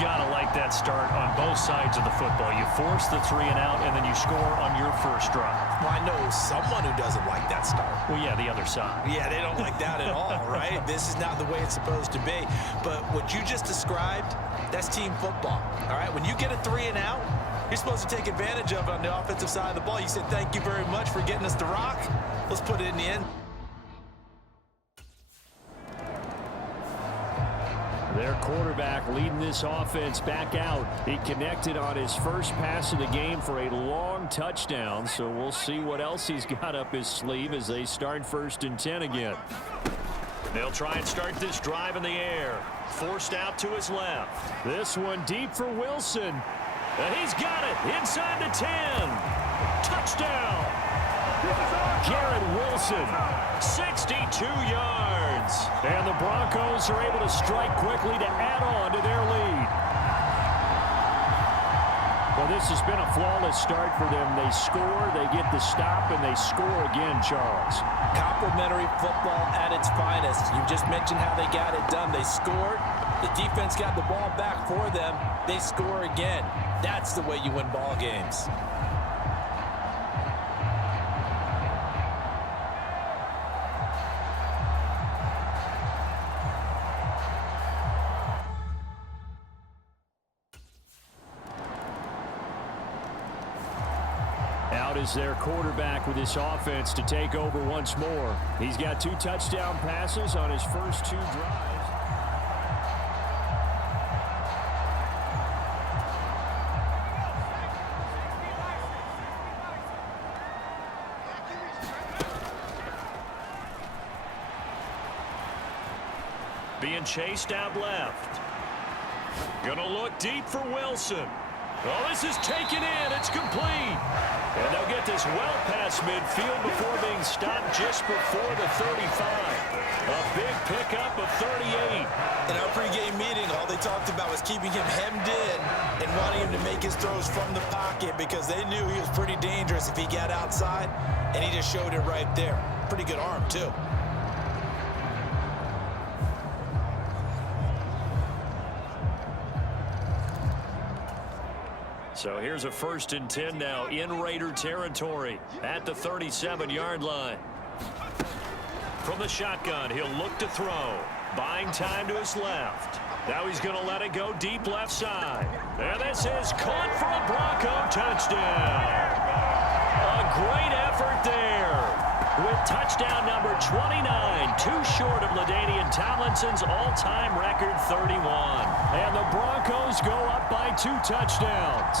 got to like that start on both sides of the football. You force the 3 and out, and then you score on your first drive. Well, I know someone who doesn't like that start. Well, yeah, the other side. Yeah, they don't like that at all, right? This is not the way it's supposed to be. But what you just described, that's team football, all right? When you get a 3 and out, you're supposed to take advantage of it on the offensive side of the ball. You said, thank you very much for getting us the rock. Let's put it in the end. Their quarterback leading this offense back out. He connected on his first pass of the game for a long touchdown, so we'll see what else he's got up his sleeve as they start 1st and 10 again. They'll try and start this drive in the air. Forced out to his left. This one deep for Wilson. And he's got it inside the 10. Touchdown. Garrett Wilson, 62 yards. And the Broncos are able to strike quickly to add on to their lead. Well, this has been a flawless start for them. They score, they get the stop, and they score again, Charles. Complimentary football at its finest. You just mentioned how they got it done. They scored. The defense got the ball back for them. They score again. That's the way you win ball games. Out is their quarterback with this offense to take over once more. He's got 2 touchdown passes on his first 2 drives. Being chased out left. Gonna look deep for Wilson. Oh, this is taken in. It's complete. And they'll get this well past midfield before being stopped just before the 35. A big pickup of 38. In our pregame meeting, all they talked about was keeping him hemmed in and wanting him to make his throws from the pocket because they knew he was pretty dangerous if he got outside, and he just showed it right there. Pretty good arm, too. So here's a 1st and 10 now in Raider territory at the 37-yard line. From the shotgun, he'll look to throw. Buying time to his left. Now he's going to let it go deep left side. And this is caught for a Bronco touchdown. A great effort there. With touchdown number 29, too short of LaDainian Tomlinson's all-time record 31. And the Broncos go up by 2 touchdowns.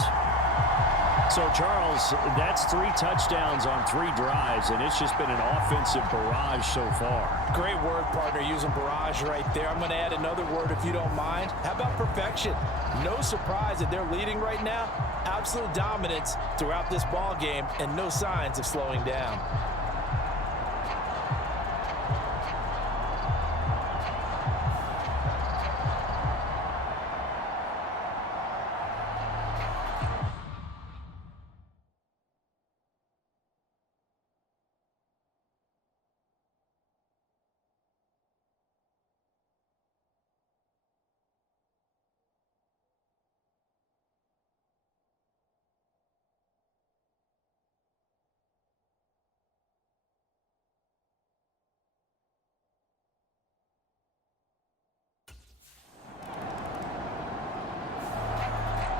So, Charles, that's 3 touchdowns on 3 drives, and it's just been an offensive barrage so far. Great word, partner, using barrage right there. I'm going to add another word if you don't mind. How about perfection? No surprise that they're leading right now. Absolute dominance throughout this ball game and no signs of slowing down.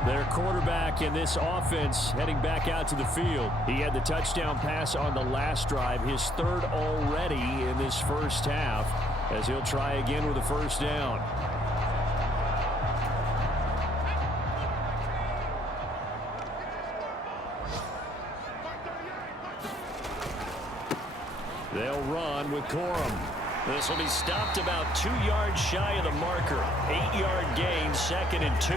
Their quarterback in this offense heading back out to the field. He had the touchdown pass on the last drive, his 3rd already in this first half, as he'll try again with a 1st down. They'll run with Corum. This will be stopped about 2 yards shy of the marker. 8-yard gain, 2nd and 2.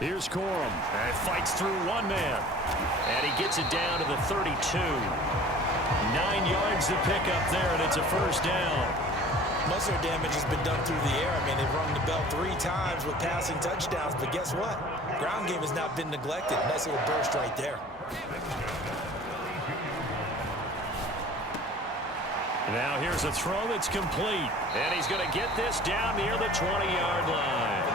Here's Corum. And fights through 1 man. And he gets it down to the 32. 9 yards to pick up there, and it's a 1st down. Most of their damage has been done through the air. I mean, they've rung the bell 3 times with passing touchdowns, but guess what? Ground game has not been neglected. Nice little burst right there. Now here's a throw that's complete. And he's going to get this down near the 20-yard line.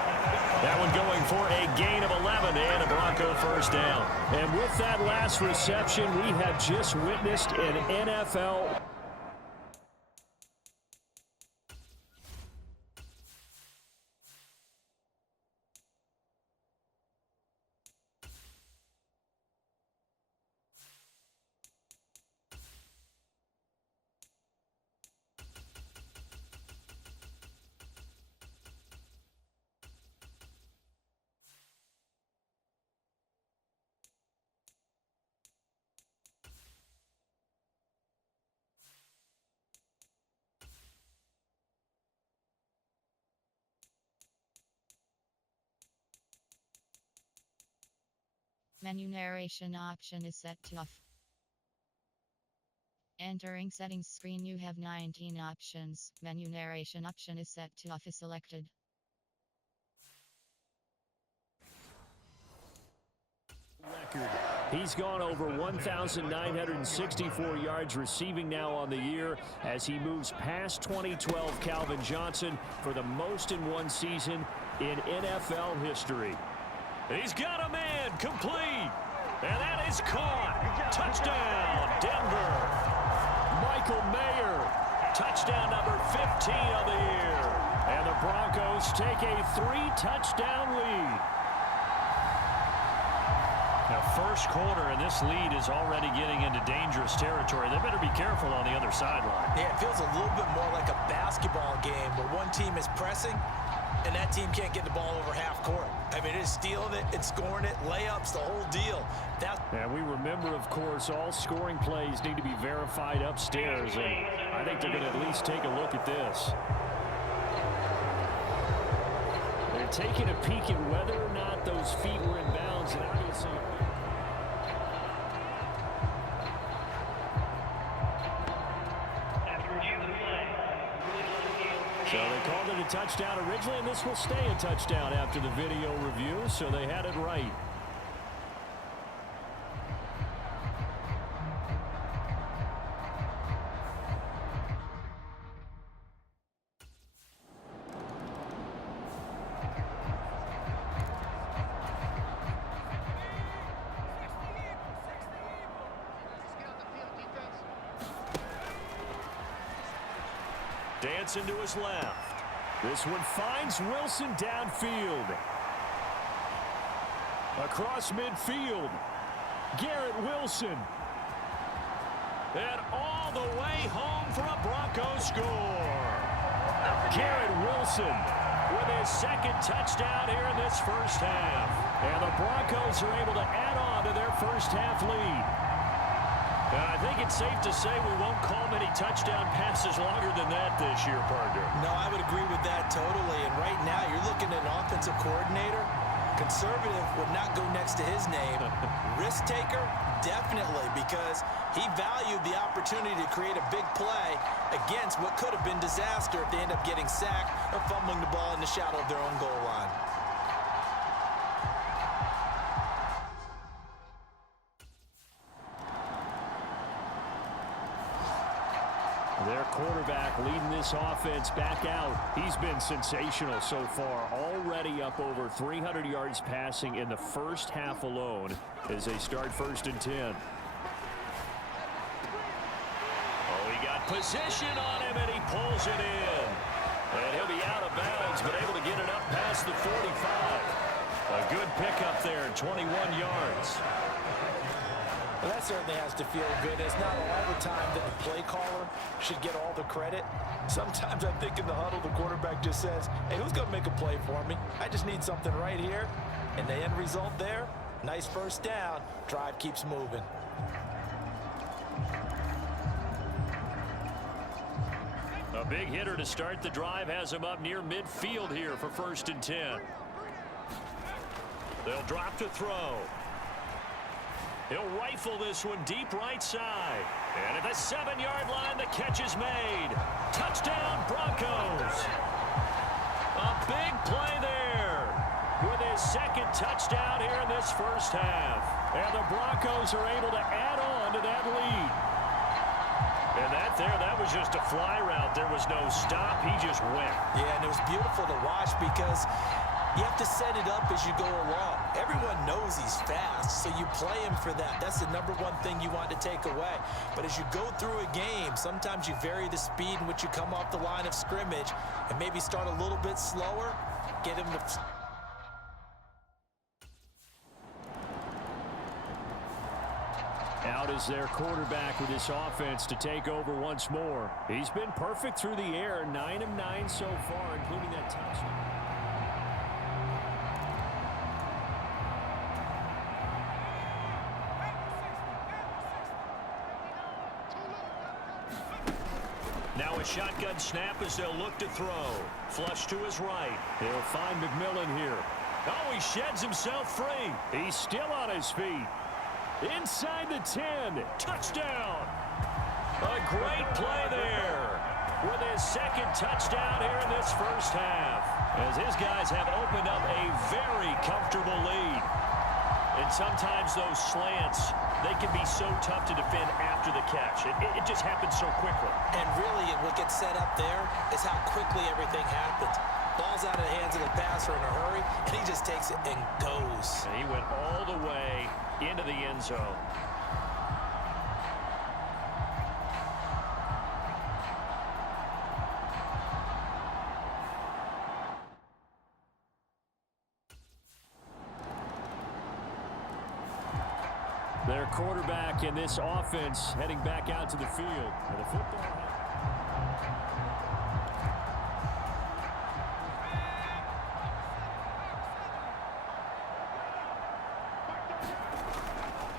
That one going for a gain of 11 and a Bronco first down. And with that last reception, we have just witnessed an NFL. Menu narration option is set to off. Entering settings screen, you have 19 options. Menu narration option is set to off is selected. Record. He's gone over 1,964 yards receiving now on the year as he moves past 2012 Calvin Johnson for the most in one season in NFL history. He's got a man, complete, and that is caught. Touchdown, Denver. Michael Mayer, touchdown number 15 of the year. And the Broncos take a 3-touchdown lead. Now, first quarter, and this lead is already getting into dangerous territory. They better be careful on the other sideline. Yeah, it feels a little bit more like a basketball game where one team is pressing and that team can't get the ball over half court. I mean, it's stealing it, it's scoring it, layups, the whole deal. And we remember, of course, all scoring plays need to be verified upstairs, and I think they're going to at least take a look at this. They're taking a peek at whether or not those feet were in bounds, and obviously... So they called it a touchdown originally, and this will stay a touchdown after the video review, so they had it right. Dancing to his left. This one finds Wilson downfield. Across midfield. Garrett Wilson. And all the way home for a Broncos score. Garrett Wilson with his second touchdown here in this first half. And the Broncos are able to add on to their first half lead. And I think it's safe to say we won't call many touchdown passes longer than that this year, partner. No, I would agree with that totally. And right now, you're looking at an offensive coordinator. Conservative would not go next to his name. Risk taker, definitely, because he valued the opportunity to create a big play against what could have been disaster if they end up getting sacked or fumbling the ball in the shadow of their own goal line. Their quarterback leading this offense back out. He's been sensational so far. Already up over 300 yards passing in the first half alone as they start 1st and 10. Oh, he got position on him, and he pulls it in. And he'll be out of bounds, but able to get it up past the 45. A good pickup there, 21 yards. Well, that certainly has to feel good. It's not all the time that the play caller should get all the credit. Sometimes I think in the huddle, the quarterback just says, hey, who's going to make a play for me? I just need something right here. And the end result there, nice first down. Drive keeps moving. A big hitter to start the drive has him up near midfield here for 1st and 10. They'll drop to throw. He'll rifle this one deep right side. And at the 7-yard line, the catch is made. Touchdown, Broncos. A big play there with his his second touchdown here in this first half. And the Broncos are able to add on to that lead. And that was just a fly route. There was no stop. He just went. Yeah, and it was beautiful to watch because you have to set it up as you go along. Everyone knows he's fast, so you play him for that. That's the number one thing you want to take away. But as you go through a game, sometimes you vary the speed in which you come off the line of scrimmage and maybe start a little bit slower, get him to... Out is their quarterback with this offense to take over once more. He's been perfect through the air, 9 of 9 so far, including that touchdown. Now a shotgun snap as they'll look to throw. Flush to his right. He'll find McMillan here. Oh, he sheds himself free. He's still on his feet. Inside the 10. Touchdown. A great play there with his second touchdown here in this first half, as his guys have opened up a very comfortable lead. And sometimes those slants, they can be so tough to defend after the catch. It just happens so quickly. And really, what gets set up there is how quickly everything happens. Ball's out of the hands of the passer in a hurry, and he just takes it and goes. And he went all the way into the end zone. Their quarterback in this offense heading back out to the field. And the football.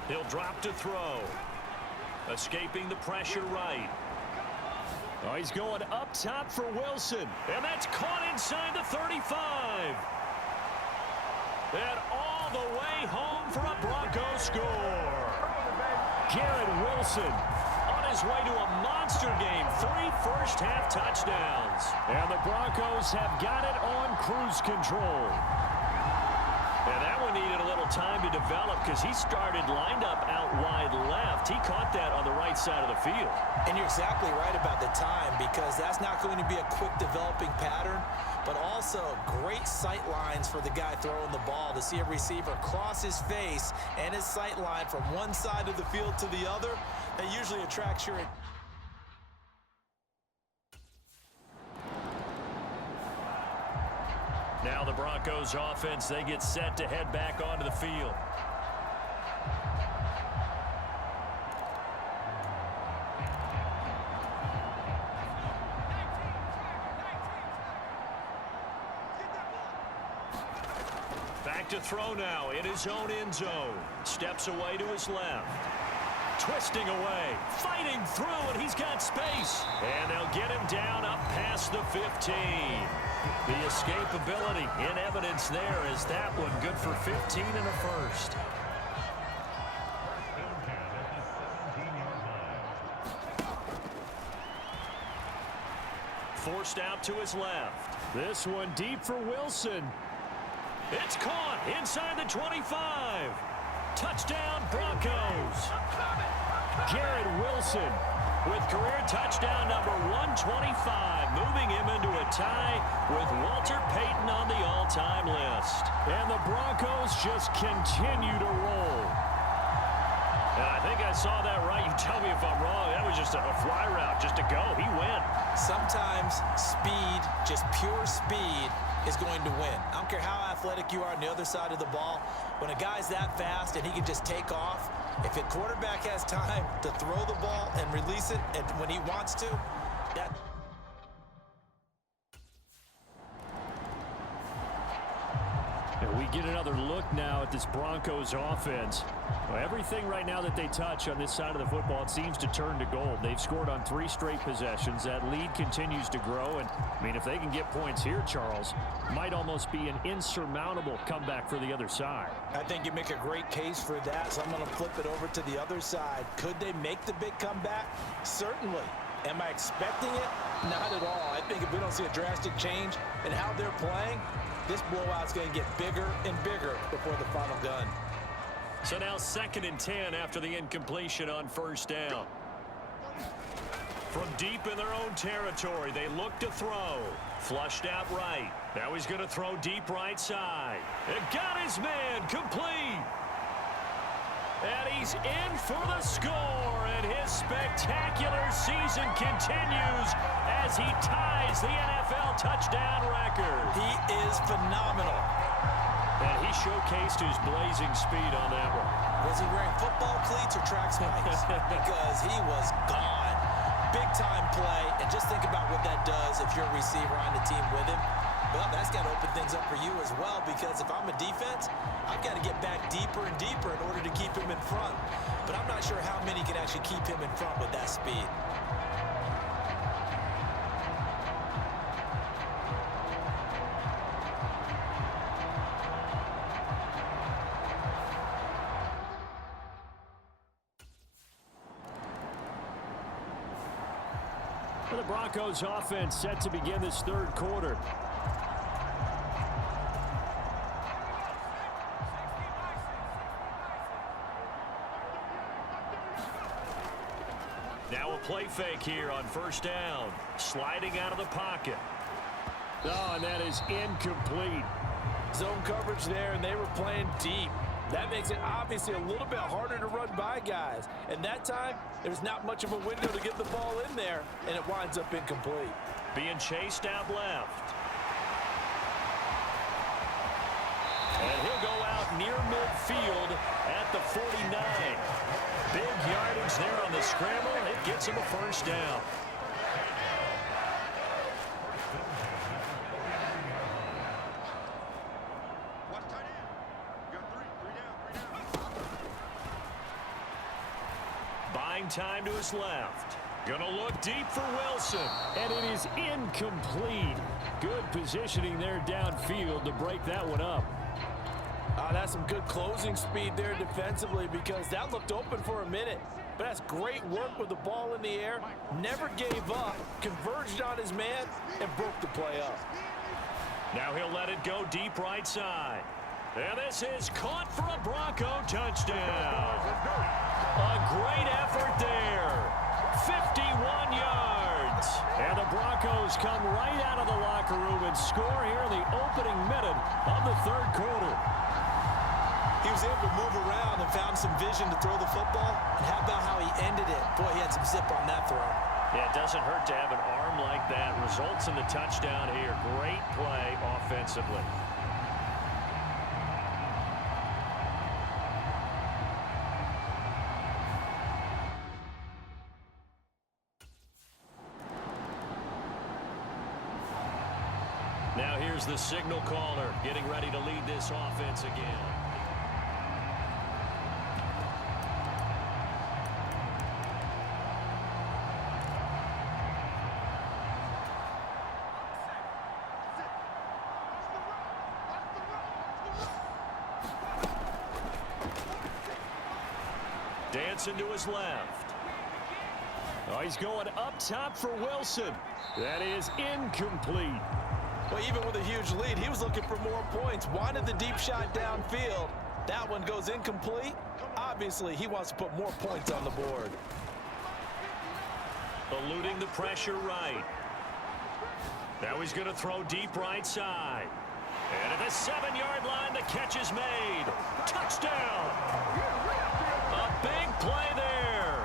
He'll drop to throw. Escaping the pressure right. Oh, he's going up top for Wilson. And that's caught inside the 35. And all the way home for a Broncos score. Garrett Wilson on his way to a monster game. 3 first-half touchdowns. And the Broncos have got it on cruise control. And that one needed a little time to develop because he started lined up out wide left. He caught that on the right side of the field. And you're exactly right about the time, because that's not going to be a quick developing pattern, but also great sight lines for the guy throwing the ball to see a receiver cross his face and his sight line from one side of the field to the other. That usually attracts your... Now the Broncos offense, they get set to head back onto the field. Back to throw now in his own end zone. Steps away to his left. Twisting away, fighting through, and he's got space. And they'll get him down up past the 15. The escapability in evidence there, as that one good for 15 and a first. Forced out to his left. This one deep for Wilson. It's caught inside the 25. Touchdown, Broncos. Garrett Wilson with career touchdown number 125, moving him into a tie with Walter Payton on the all-time list. And the Broncos just continue to roll. And I think I saw that right. You tell me if I'm wrong. That was just a fly route, just to go. He went. Sometimes speed, just pure speed, is going to win. I don't care how athletic you are on the other side of the ball. When a guy's that fast and he can just take off, if a quarterback has time to throw the ball and release it and when he wants to, that... And we get another look now at this Broncos offense. Well, everything right now that they touch on this side of the football, it seems to turn to gold. They've scored on 3 straight possessions. That lead continues to grow. And, I mean, if they can get points here, Charles, might almost be an insurmountable comeback for the other side. I think you make a great case for that, so I'm going to flip it over to the other side. Could they make the big comeback? Certainly. Am I expecting it? Not at all. I think if we don't see a drastic change in how they're playing, this blowout's going to get bigger and bigger before the final gun. So now 2nd and 10 after the incompletion on 1st down. From deep in their own territory, they look to throw. Flushed out right. Now he's going to throw deep right side. It got his man complete. And he's in for the score, and his spectacular season continues as he ties the NFL touchdown record. He is phenomenal. And he showcased his blazing speed on that one. Was he wearing football cleats or track spikes? Because he was gone. Big-time play, and just think about what that does if you're a receiver on the team with him. Well, that's got to open things up for you as well, because if I'm a defense, I've got to get back deeper and deeper in order to keep him in front. But I'm not sure how many can actually keep him in front with that speed. The Broncos offense set to begin this 3rd quarter. Now a play fake here on 1st down. Sliding out of the pocket. Oh, and that is incomplete. Zone coverage there, and they were playing deep. That makes it obviously a little bit harder to run by guys. And that time, there's not much of a window to get the ball in there, and it winds up incomplete. Being chased out left. And he'll go out near midfield at the 49. Big yardage there on the scramble. It gets him a 1st down. Buying time to his left. Gonna look deep for Wilson. And it is incomplete. Good positioning there downfield to break that one up. That's some good closing speed there defensively, because that looked open for a minute. But that's great work with the ball in the air. Never gave up. Converged on his man and broke the play up. Now he'll let it go deep right side. And this is caught for a Bronco touchdown. A great effort there. 51 yards. And the Broncos come right out of the locker room and score here in the opening minute of the 3rd quarter. He was able to move around and found some vision to throw the football. And how about how he ended it? Boy, he had some zip on that throw. Yeah, it doesn't hurt to have an arm like that. Results in the touchdown here. Great play offensively. Now here's the signal caller getting ready to lead this offense again. Dancing to his left. Oh, he's going up top for Wilson. That is incomplete. Well, even with a huge lead, he was looking for more points. Wanted the deep shot downfield. That one goes incomplete. Obviously, he wants to put more points on the board. Eluding the pressure right. Now he's going to throw deep right side. And at the 7-yard line, the catch is made. Touchdown. A big play there.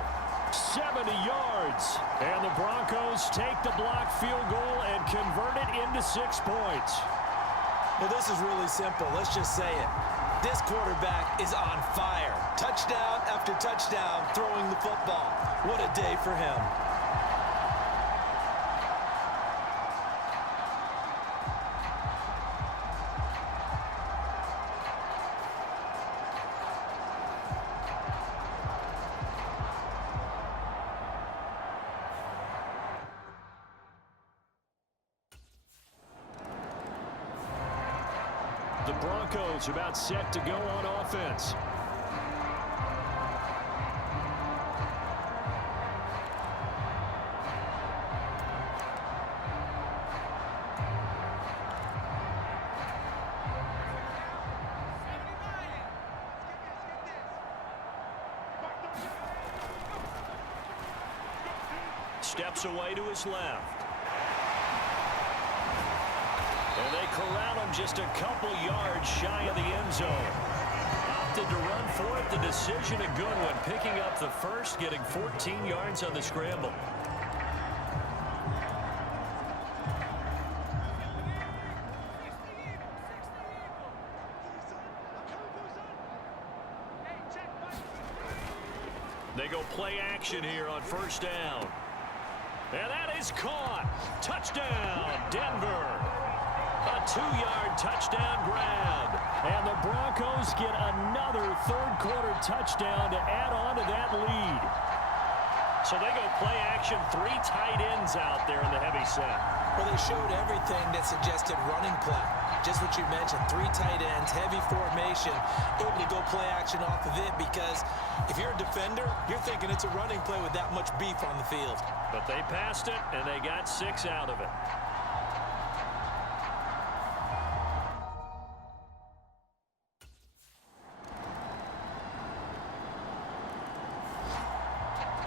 70 yards. And the Broncos take the blocked field goal and convert it into 6 points. Well, this is really simple. Let's just say it. This quarterback is on fire. Touchdown after touchdown throwing the football. What a day for him. The Broncos about set to go on offense. steps away to his left. And they corral him just a couple yards shy of the end zone. Opted to run for it. The decision a good one. Picking up the first, getting 14 yards on the scramble. They go play action here on first down. And that is caught. Touchdown, Denver. A 2-yard touchdown grab. And the Broncos get another third-quarter touchdown to add on to that lead. So they go play action, 3 tight ends out there in the heavy set. Well, they showed everything that suggested running play. Just what you mentioned, 3 tight ends, heavy formation, able to go play action off of it because if you're a defender, you're thinking it's a running play with that much beef on the field. But they passed it, and they got 6 out of it.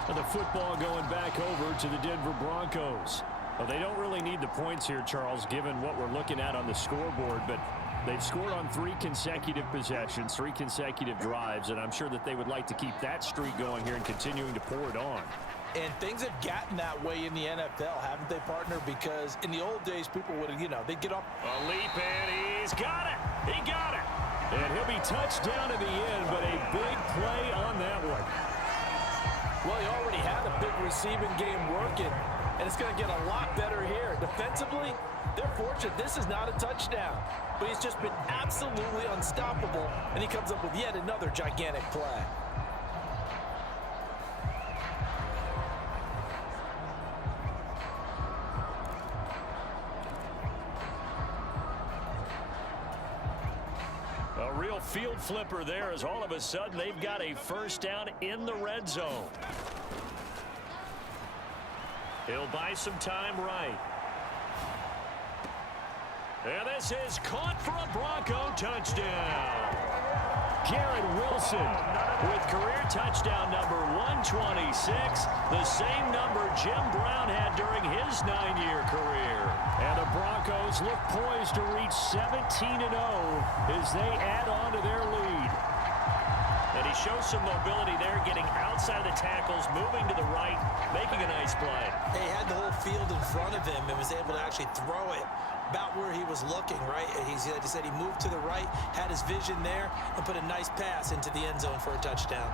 And the football going back over to the Denver Broncos. Well, they don't really need the points here, Charles, given what we're looking at on the scoreboard, but they've scored on 3 consecutive possessions, 3 consecutive drives, and I'm sure that they would like to keep that streak going here and continuing to pour it on. And things have gotten that way in the NFL, haven't they, partner? Because in the old days, people would have, they'd get up. A leap, and he's got it. He got it. And he'll be touched down in the end, but a big play on that one. Well, he already had a big receiving game working, and it's going to get a lot better here. Defensively, they're fortunate. This is not a touchdown, but he's just been absolutely unstoppable, and he comes up with yet another gigantic play. A real field flipper there as all of a sudden they've got a first down in the red zone. He'll buy some time right. And this is caught for a Bronco touchdown. Garrett Wilson with career touchdown number 126, the same number Jim Brown had during his 9-year career. And the Broncos look poised to reach 17-0 as they add on to their lead. And he shows some mobility there, getting outside of the tackles, moving to the right, making a nice play. He had the whole field in front of him and was able to actually throw it about where he was looking, right? Like I said, he moved to the right, had his vision there, and put a nice pass into the end zone for a touchdown.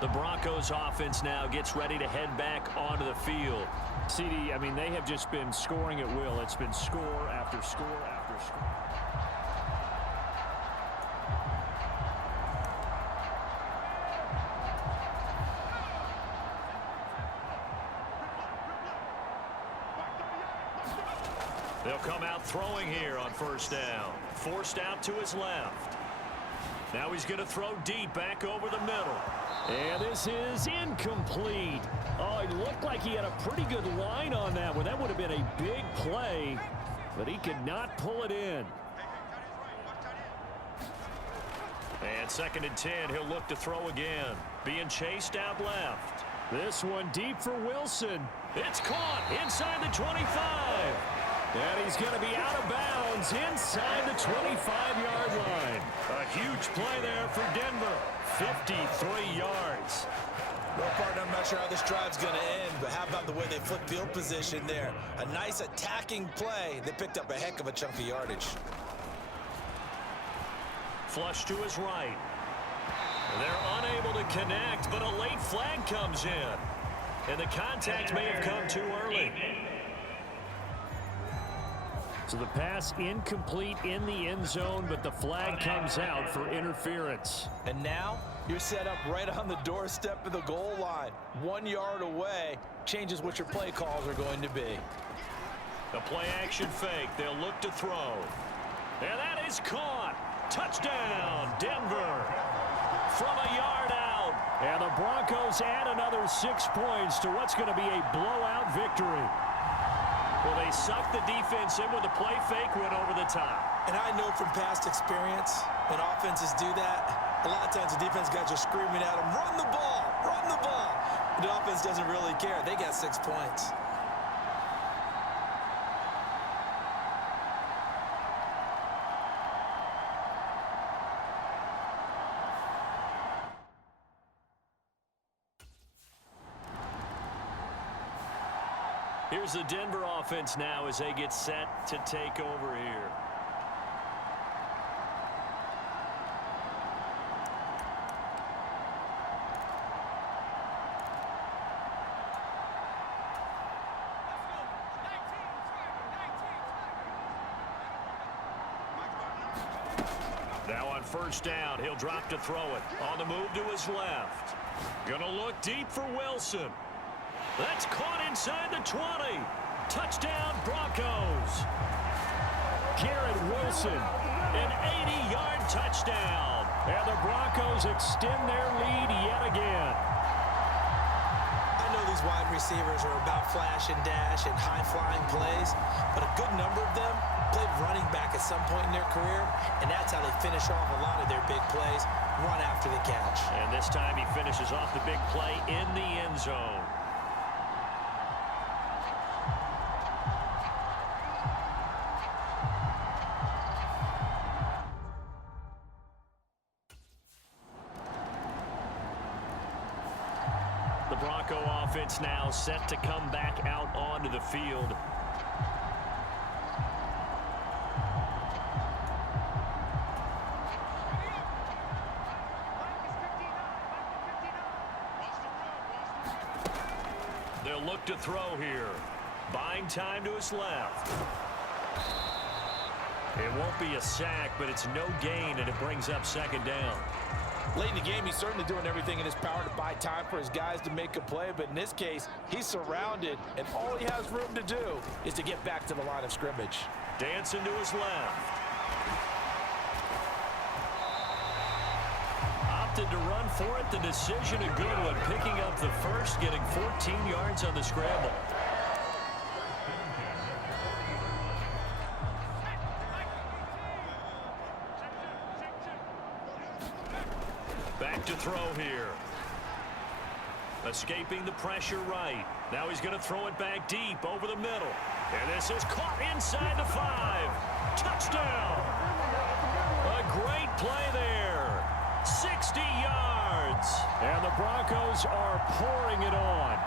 The Broncos offense now gets ready to head back onto the field. CD, I mean, they have just been scoring at will. It's been score after score after score. They'll come out throwing here on first down. Forced out to his left. Now he's going to throw deep back over the middle. And this is incomplete. Oh, it looked like he had a pretty good line on that one. That would have been a big play, but he could not pull it in. And 2nd and 10, he'll look to throw again. Being chased out left. This one deep for Wilson. It's caught inside the 25. And he's going to be out of bounds inside the 25-yard line. A huge play there for Denver. 53 yards. Well, partner, I'm not sure how this drive's going to end, but how about the way they flip field position there? A nice attacking play that picked up a heck of a chunk of yardage. Flush to his right. They're unable to connect, but a late flag comes in. And the contact may have come too early. So the pass incomplete in the end zone, but the flag comes out for interference. And now you're set up right on the doorstep of the goal line. 1 yard away changes what your play calls are going to be. The play action fake. They'll look to throw. And that is caught. Touchdown, Denver. From a yard out. And the Broncos add another 6 points to what's going to be a blowout victory. Well, they sucked the defense in with a play fake, went over the top. And I know from past experience, when offenses do that, a lot of times the defense guys are screaming at them, run the ball, run the ball. The offense doesn't really care. They got 6 points. Here's the Denver offense now as they get set to take over here. Now on first down, he'll drop to throw it. On the move to his left. Gonna look deep for Wilson. That's caught inside the 20. Touchdown, Broncos. Garrett Wilson, an 80-yard touchdown. And the Broncos extend their lead yet again. I know these wide receivers are about flash and dash and high-flying plays, but a good number of them played running back at some point in their career, and that's how they finish off a lot of their big plays, run after the catch. And this time he finishes off the big play in the end zone. The Bronco offense now set to come back out onto the field. They'll look to throw here. Buying time to his left. It won't be a sack, but it's no gain, and it brings up second down. Late in the game, he's certainly doing everything in his power to buy time for his guys to make a play, but in this case, he's surrounded, and all he has room to do is to get back to the line of scrimmage. Dancing to his left. Opted to run for it. The decision, a good one. Picking up the first, getting 14 yards on the scramble. Back to throw here. Escaping the pressure right. Now he's going to throw it back deep over the middle. And this is caught inside the 5. Touchdown. A great play there. 60 yards. And the Broncos are pouring it on.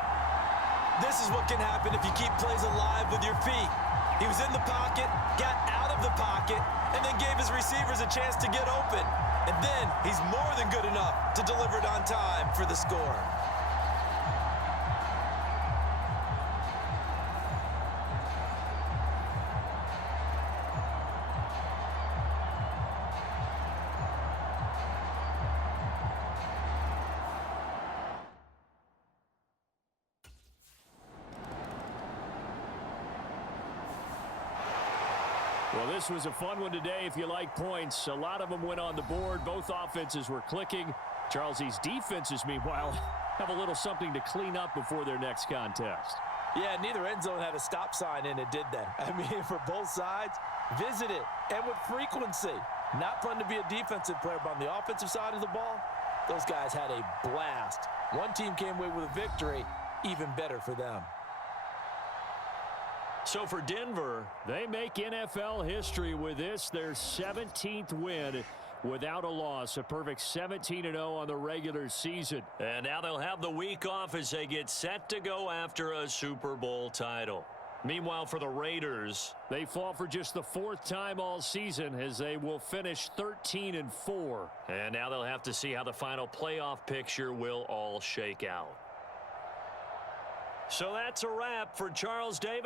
This is what can happen if you keep plays alive with your feet. He was in the pocket, got out of the pocket, and then gave his receivers a chance to get open. And then he's more than good enough to deliver it on time for the score. Well, this was a fun one today if you like points. A lot of them went on the board. Both offenses were clicking. Charles, defenses, meanwhile, have a little something to clean up before their next contest. Yeah, neither end zone had a stop sign in it, did they? I mean, for both sides, visit it, and with frequency. Not fun to be a defensive player, but on the offensive side of the ball, those guys had a blast. One team came away with a victory, even better for them. So for Denver, they make NFL history with this, their 17th win without a loss. A perfect 17-0 on the regular season. And now they'll have the week off as they get set to go after a Super Bowl title. Meanwhile, for the Raiders, they fall for just the 4th time all season as they will finish 13-4. And now they'll have to see how the final playoff picture will all shake out. So that's a wrap for Charles Davis.